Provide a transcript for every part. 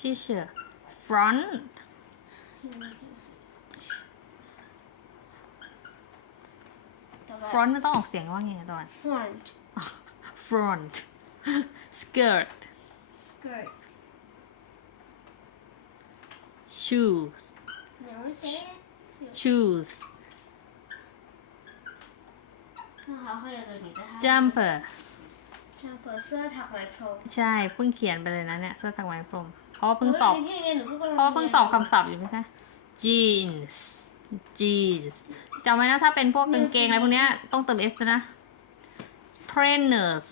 teacher front ต่อไป front ต้องออกเสียงว่าไงตอน front front skirt skirt shoes เดี๋ยวไม่เซ็ต shoes นะคะเขาเรียกตัวนี้จะทำ jumper ช่างเปิดเสื้อถักไหมพรมใช่ เพิ่งเขียนไปเลยนะเนี่ย เสื้อถักไหมพรม เพราะว่าเพิ่งสอบ ที่เรียนหนูก็กำลังเพราะว่าเพิ่งสอบคำศัพท์อยู่ไหมคะ jeans jeans จำไว้นะถ้าเป็นพวกกางเกงอะไรพวกเนี้ยต้องเติม s นะ trainers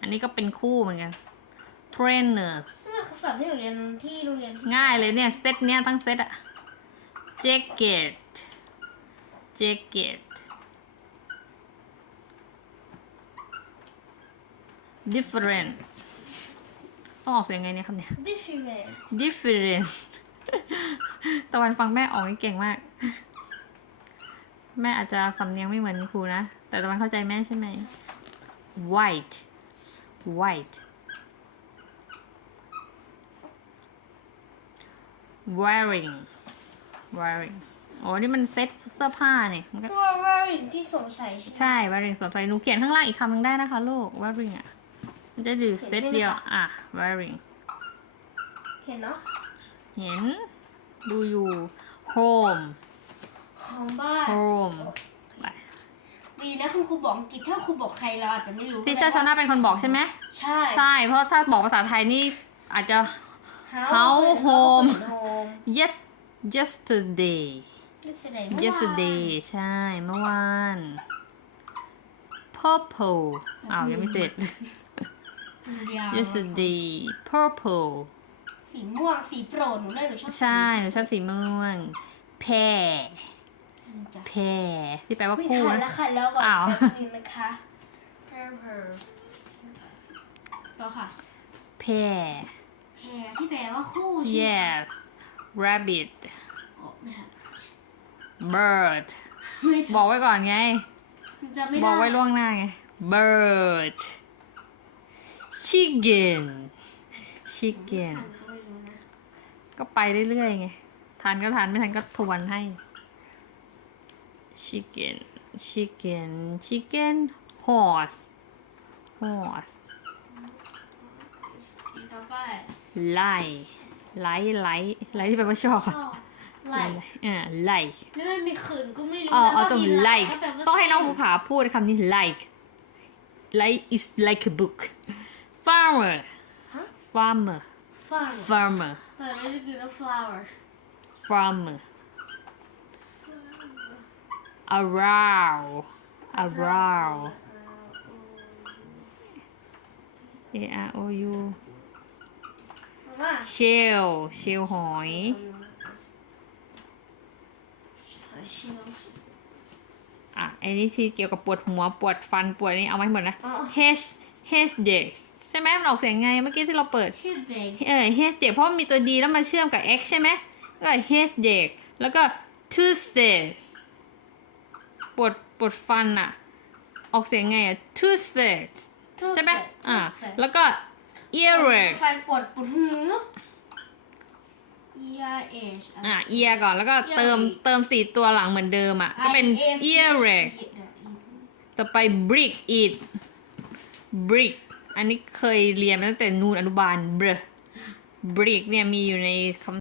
อันนี้ก็เป็นคู่เหมือนกัน trainers เสื้อคำศัพท์ที่หนูเรียนที่โรงเรียนง่ายเลยเนี่ย เซตเนี้ยทั้งเซตอะ jacket jacket different ต้องออกเสียงไงเนี่ยคำเนี้ยดิฟิเมน different ตะวันฟังแม่ออกนี่เก่งมาก แม่อาจจะสำเนียงไม่เหมือนครูนะ แต่ตะวันเข้าใจแม่ใช่ไหม white white wearing wearing โอ้นี่มันเซ็ตเสื้อผ้าเนี่ยมันก็ตัว wearing ที่สงสัยใช่ไหมใช่ wearing สวมใส่หนูเขียนข้างล่างอีกคำหนึงได้นะคะลูก wearing อะ มันจะอยู่เซตเดียว อะ wearing เห็นเนาะเห็น ดูอยู่ home ของบ้าน home ไปดีนะคุณครูบอกอังกฤษถ้าครูบอกใครเราอาจจะไม่รู้ที่เชอร์ชนะเป็นคนบอกใช่ไหม ใช่ใช่ เพราะถ้าบอกภาษาไทยนี่อาจจะ How How home home yes yesterday yesterday yesterday ใช่ เมื่อวาน purple อ้าว ยังไม่เสร็จยาว yesterday purple สีม่วงสีโปรดหนูเลยหนูชอบสีใช่หนูชอบสีม่วง pear จ้ะ pear ที่แปลว่าไม่คู่ทันนะแล้วค่ะแล้วก่อนอ้าว แป๊บนึงนะคะ purple ต่อค่ะ pear pair ที่แปลว่าคู่ใช่ไหม yes rabbit โอ้ไม่ทัน bird ไม่ทันบอกไว้ก่อนไง จะไม่ได้บอกไว้ล่วงหน้าไง bird chicken chicken ทันก็ไม่รู้นะก็ไปเรื่อยๆไงทันก็ทันไม่ทันก็ทวนให้ chicken chicken chicken horse horse อีกต่อไป lie lie lie lie ที่แปลว่าชอบชอบไหลอ่า like แล้วมันมีขืนก็ไม่รู้อ๋อนะอ๋อว่าต้องมี like ก็แปลว่าต้องให้น้องเสีภูยผาพูดคำนี้ like like is like a book farmer ฮะ farmer farm farmer ตอนนี้ก็คือ flower farmer around around a r o u ว่า shell shell หอยอะไอ้นี่ที่เกี่ยวกับปวดหัวปวดฟันปวดนี่เอามาให้หมดนะ อ๋อ H H d e c ใช่ไหมมันออกเสียงไงเมื่อกี้ที่เราเปิด headache เออ H d e c เพราะมันมีตัว D แล้วมาเชื่อมกับ X ใช่ไหมก็ H d e c แล้วก็ Tuesdays ปวดปวดฟันอะออกเสียงไงอะ Tuesdays ใช่ไหมอ่า แล้วก็ earache ฟันปวดปวดหู E R H อะ ear ก่อนแล้วก็เติม Earache เติมสี่ตัวหลังเหมือนเดิมอะก็เป็น earache ต่อไป brick it brick อันนี้เคยเรียนมาตั้งแต่นูนอนุบาล br brick เนี่ยมีอยู่ในคำ